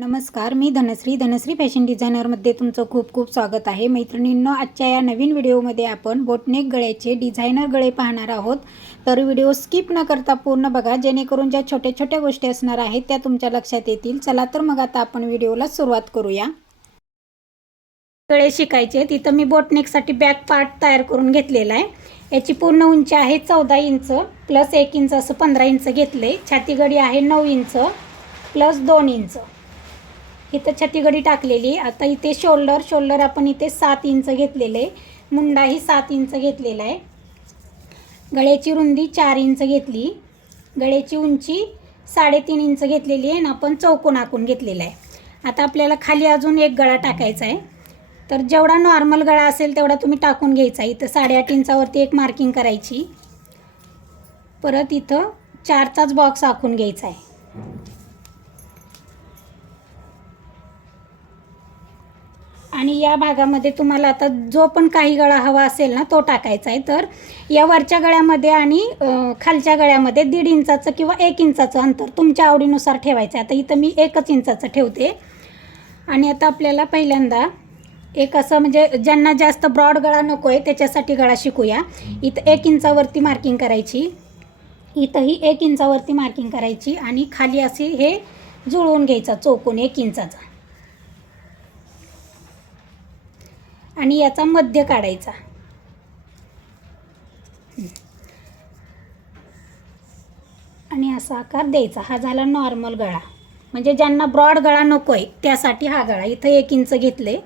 नमस्कार मी धनश्री. धनश्री फॅशन डिझायनरमध्ये तुमचं खूप खूप स्वागत आहे. मैत्रिणींनो आजच्या या नवीन व्हिडिओमध्ये आपण बोटनेक गळ्याचे डिझायनर गळे पाहणार आहोत. तर व्हिडिओ स्किप न करता पूर्ण बघा जेणेकरून ज्या छोट्या छोट्या गोष्टी असणार आहेत त्या तुमच्या लक्षात येतील. चला तर मग आता आपण व्हिडिओला सुरुवात करूया. गळे शिकायचे तिथं मी बोटनेकसाठी बॅक पार्ट तयार करून घेतलेला आहे. याची पूर्ण उंची आहे चौदा इंच प्लस एक इंच असं पंधरा इंच घेतले छातीगडी आहे नऊ इंच प्लस दोन इंच. इथं छतीगडी टाकलेली आता इथे शोल्डर शोल्डर आपण इथे सात इंच घेतलेलं आहे. मुंडाही सात इंच घेतलेला आहे. गळ्याची रुंदी चार इंच घेतली. गळ्याची उंची साडेतीन इंच घेतलेली आहे आणि आपण चौकोन आखून घेतलेला आहे. आता आपल्याला खाली अजून एक गळा टाकायचा आहे. तर जेवढा नॉर्मल गळा असेल तेवढा तुम्ही टाकून घ्यायचा. इथं साडेआठ इंचावरती एक मार्किंग करायची. परत इथं चारचाच बॉक्स आखून घ्यायचा आहे. आणि या भागामध्ये तुम्हाला आता जो पण काही गळा हवा असेल ना तो टाकायचा आहे. तर या वरच्या गळ्यामध्ये आणि खालच्या गळ्यामध्ये दीड इंचाचं किंवा एक इंचाचं अंतर तुमच्या आवडीनुसार ठेवायचं आहे. आता इथं मी एकच इंचाचं ठेवते. आणि आता आपल्याला पहिल्यांदा एक असं म्हणजे ज्यांना जास्त ब्रॉड गळा नको आहे त्याच्यासाठी गळा शिकूया. इथं एक इंचावरती मार्किंग करायची. इथंही एक इंचावरती मार्किंग करायची आणि खाली असे हे जुळवून घ्यायचा चौकून एक इंचाचा. आणि याचा मध्य काढायचा. आणि असा आकार द्यायचा. हा झाला नॉर्मल गळा. म्हणजे ज्यांना ब्रॉड गळा नको आहे त्यासाठी हा गळा. इथं एक इंच घेतले.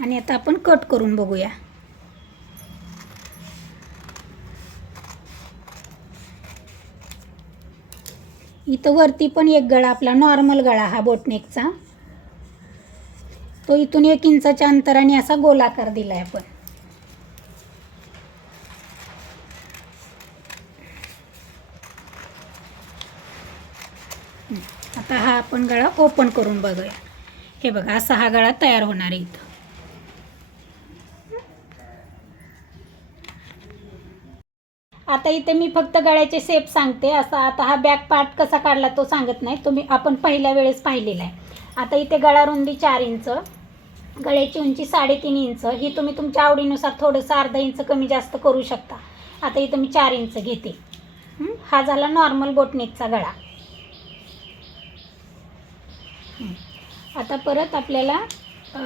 आणि आता आपण कट करून बघूया. इथं वरती पण एक गळा आपला नॉर्मल गळा हा बोटनेकचा तो इथून एक इंचाच्या अंतराने असा गोलाकार दिलाय आपण. आता हा आपण गळा ओपन करून बघूया. हे बघा असा हा गळा तयार होणार आहे इथं. आता इथे मी फक्त गळ्याचे शेप सांगते. असा आता हा बॅक पार्ट कसा काढला तो सांगत नाही. तुम्ही आपण पहिल्या वेळेस पाहिलेला आहे. आता इथे गळा रुंदी चार इंच गळ्याची उंची साडेतीन इंच. ही तुम्ही तुमच्या आवडीनुसार थोडंसं अर्धा इंच कमी जास्त करू शकता. आता इथं मी चार इंच घेते. हा? झाला नॉर्मल बोटनेकचा गळा. आता परत आपल्याला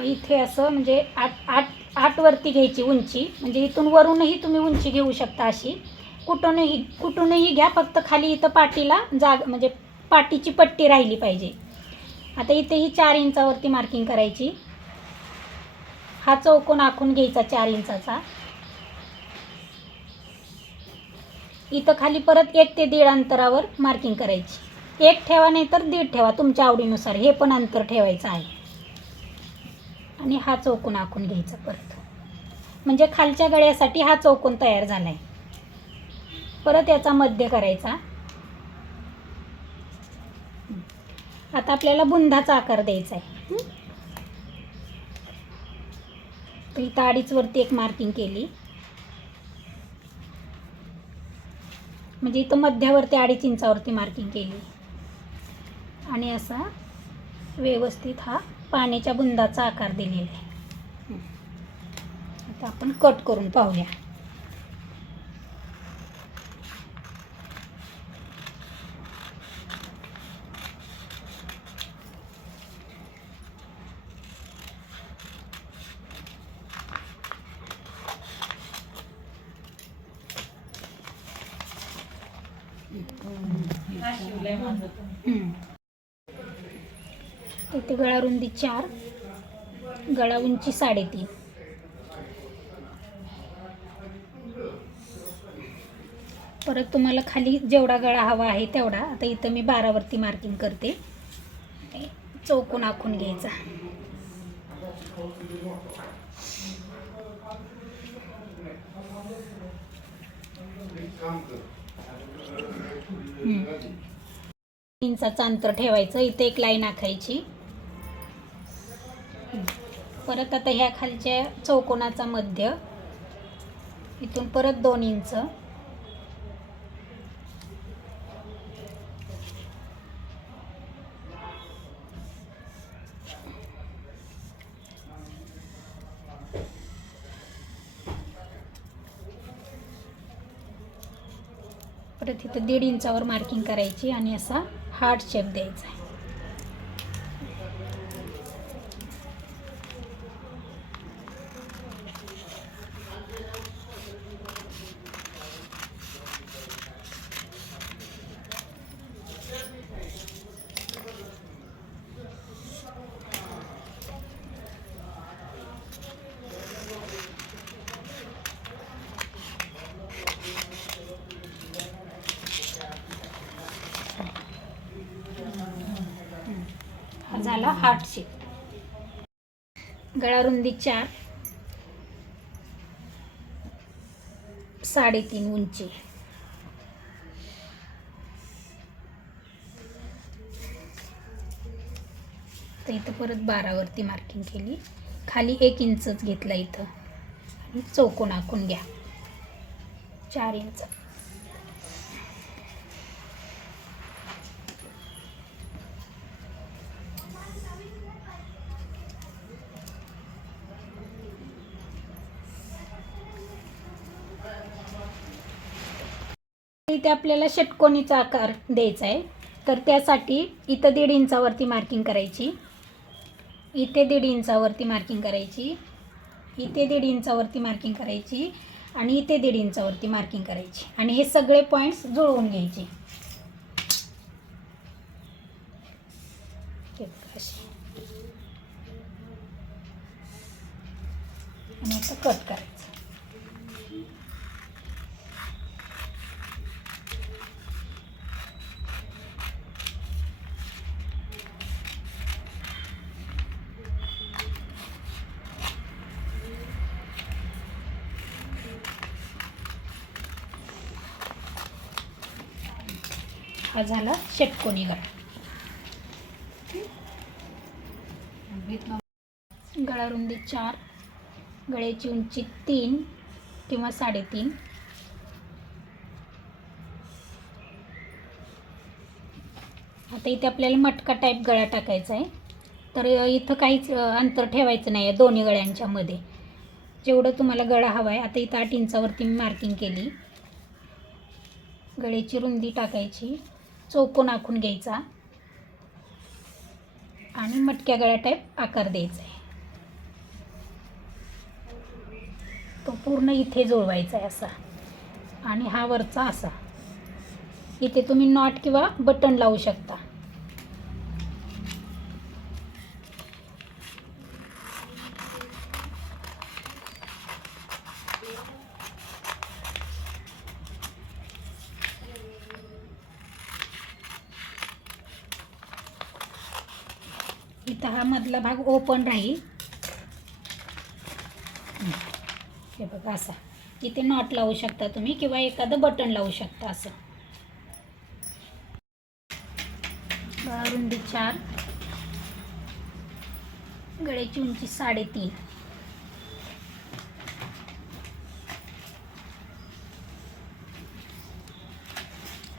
इथे असं म्हणजे आठ आठ आठवरती घ्यायची उंची. म्हणजे इथून वरूनही तुम्ही उंची घेऊ शकता अशी. कुठूनही कुठूनही घ्या फक्त खाली इथं पाटीला जाग म्हणजे पाटीची पट्टी राहिली पाहिजे. आता इथे ही चार इंचावरती मार्किंग करायची. हा चौकोन आखून घ्यायचा चार इंचाचा. इथं खाली परत एक ते दीड अंतरावर मार्किंग करायची. एक ठेवा नाही तर दीड ठेवा तुमच्या आवडीनुसार. हे पण अंतर ठेवायचं आहे. आणि हा चौकोन आखून घ्यायचा परत. म्हणजे खालच्या गळ्यासाठी हा चौकोन तयार झाला आहे परत याचा मध्य करायचा. आता आपल्याला बुंदाचा आकार द्यायचा आहे. तर इथं अडीचवरती एक मार्किंग केली. म्हणजे इथं मध्यावरती अडीच इंचावरती मार्किंग केली. आणि असा व्यवस्थित हा पाण्याच्या बुंदाचा आकार दिलेला आहे. आता आपण कट करून पाहूया. हं. इथे गळा रुंदी चार गळा उंची साडेतीन. परत तुम्हाला खाली जेवढा गळा हवा आहे तेवढा. आता इथं मी बारावरती मार्किंग करते. चौकून आखून घ्यायचा. हम्म. इंचाचं अंतर ठेवायचं इथे एक लाईन आखायची. परत आता ह्या खालच्या चौकोनाचा मध्य इथून परत दोन इंच. परत इथं दीड इंचावर मार्किंग करायची आणि असा हार्ट शेप द्यायचा आहे हा झाला हार्ट शेप गळा रुंदी चार साडेतीन उंची. तर इथं परत बारावरती मार्किंग केली. खाली एक इंचच घेतला इथं. आणि चौकोन आखून घ्या. चार इंच. इथे आपल्याला षटकोनीचा आकार द्यायचा आहे. तर त्यासाठी इथं दीड इंचावरती मार्किंग करायची. इथे दीड इंचावरती मार्किंग करायची. इथे दीड इंचावरती मार्किंग करायची. आणि इथे दीड इंचावरती मार्किंग करायची. आणि हे सगळे पॉईंट्स जुळवून घ्यायचे. आणि आता कट करायचं. हा झाला षटकोनी गळा. गळा रुंदी चार गळ्याची उंची तीन किंवा साडेतीन. आता इथे आपल्याला मटका टाईप गळा टाकायचा आहे. तर इथं काहीच अंतर ठेवायचं नाही आहे दोन्ही गळ्यांच्या मध्ये. जेवढं तुम्हाला गळा हवा आहे आता इथं आठ इंचावरती मी मार्किंग केली. गळ्याची रुंदी टाकायची. चौकोन आखून घ्यायचा. आणि मटक्या गळ्या टाईप आकार द्यायचा आहे. तो पूर्ण इथे जुळवायचा आहे असा. आणि हा वरचा असा. इथे तुम्ही नॉट किंवा बटन लावू शकता. इथं हा मधला भाग ओपन राहील. हे बघा असा. इथे नॉट लावू शकता तुम्ही किंवा एखादं बटन लावू शकता असं. रुंदी चार. गळ्याची उंची साडेतीन.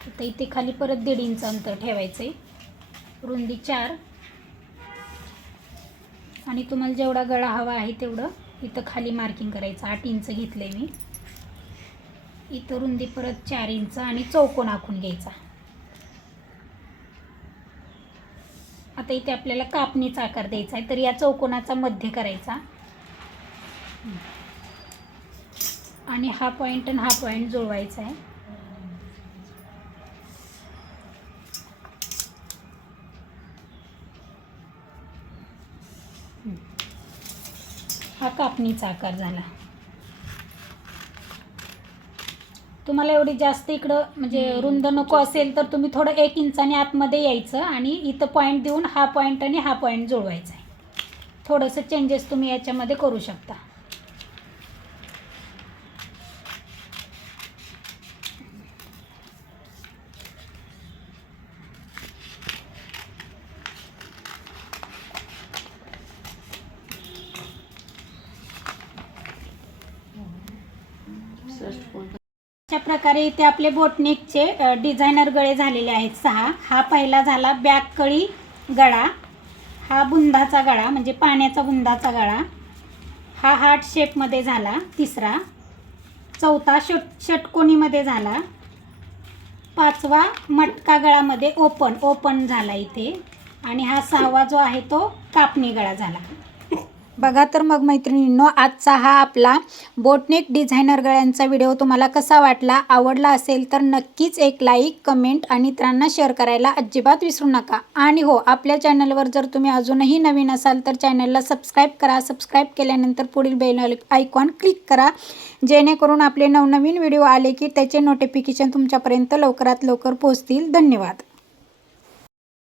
आता इथे खाली परत दीड इंच अंतर ठेवायचं आहे रुंदी चार. आणि तुम्हाला जेवढा गळा हवा आहे तेवढं इथं खाली मार्किंग करायचं. आठ इंच घेतलं आहे मी. इथं रुंदी परत चार इंच आणि चौकोन आखून घ्यायचा. आता इथे आपल्याला कापणीचा आकार द्यायचा आहे तर या चौकोनाचा मध्य करायचा. आणि हा पॉईंट आणि हा पॉईंट जुळवायचा आहे. हा कापणीचा आकार झाला. तुम्हाला एवढी जास्त इकडं म्हणजे रुंद नको असेल तर तुम्ही थोडं एक इंचाने आतमध्ये यायचं आणि इथं पॉईंट देऊन हा पॉईंट आणि हा पॉईंट जुळवायचा आहे. थोडंसं चेंजेस तुम्ही याच्यामध्ये करू शकता. प्रकारे इथे आपले बोटनेकचे डिझायनर गळे झालेले आहेत सहा. हा पहिला झाला बॅक कळी गळा. हा बुंदाचा गळा म्हणजे पाण्याचा बुंदाचा गळा. हा हार्ट शेपमध्ये झाला तिसरा. चौथा षट षटकोनीमध्ये झाला. पाचवा मटका गळामध्ये ओपन ओपन झाला इथे. आणि हा सहावा जो आहे तो कापणी गळा झाला. बघा तर मग मैत्रिणींनो आजचा हा आपला बोटनेक डिझायनर गळ्यांचा व्हिडिओ तुम्हाला कसा वाटला आवडला असेल तर नक्कीच एक लाईक कमेंट आणि इतरांना शेअर करायला अजिबात विसरू नका. आणि हो आपल्या चॅनलवर जर तुम्ही अजूनही नवीन असाल तर चॅनलला सबस्क्राईब करा. सबस्क्राईब केल्यानंतर पुढील बेल आयकॉन क्लिक करा. जेणेकरून आपले नवनवीन व्हिडिओ आले की त्याचे नोटिफिकेशन तुमच्यापर्यंत लवकरात लवकर पोहोचतील. धन्यवाद.